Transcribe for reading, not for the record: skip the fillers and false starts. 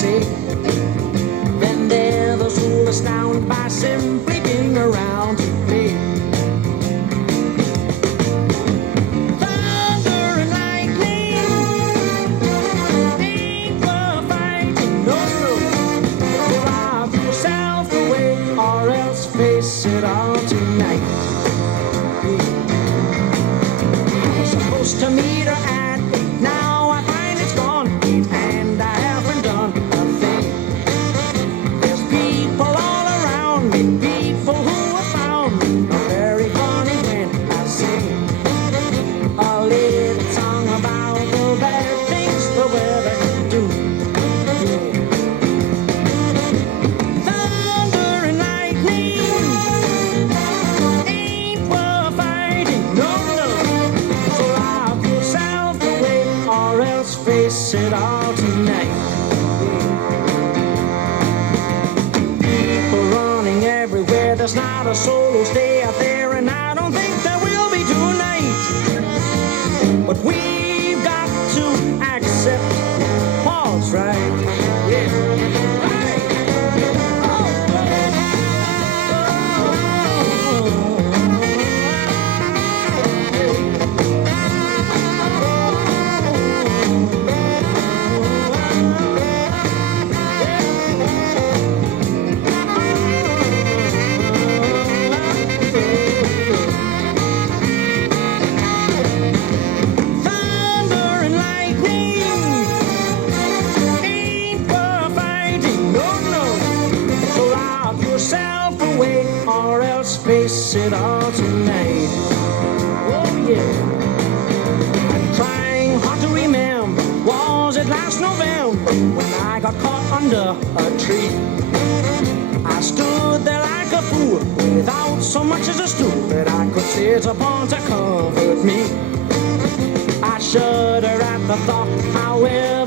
say. Then there those who astound by simply being around to play. Thunder and lightning ain't worth fighting, no, no. So lock yourself away or else face it all tonight. I was supposed to meet her at 8, now I find it's gone 8 and I haven't done a thing. There's people all around me, people who have found me very funny when I sing a little song about the bad things the weather can do. Thunder and lightning ain't worth fighting, no, no. So lock yourself away or else face it all tonight. People running everywhere, there's not a soul who'll stay out there, and I don't think there will be tonight. But we've got to accept Paul's right. Yeah. Right. Thunder and lightning ain't worth fighting, no, no. So lock yourself away or else face it all tonight. Oh yeah. I'm trying hard to remember, was it last November when I got caught under a tree? I stood there like a fool without so much as a stool that I could sit upon to comfort me. I shudder at the thought, however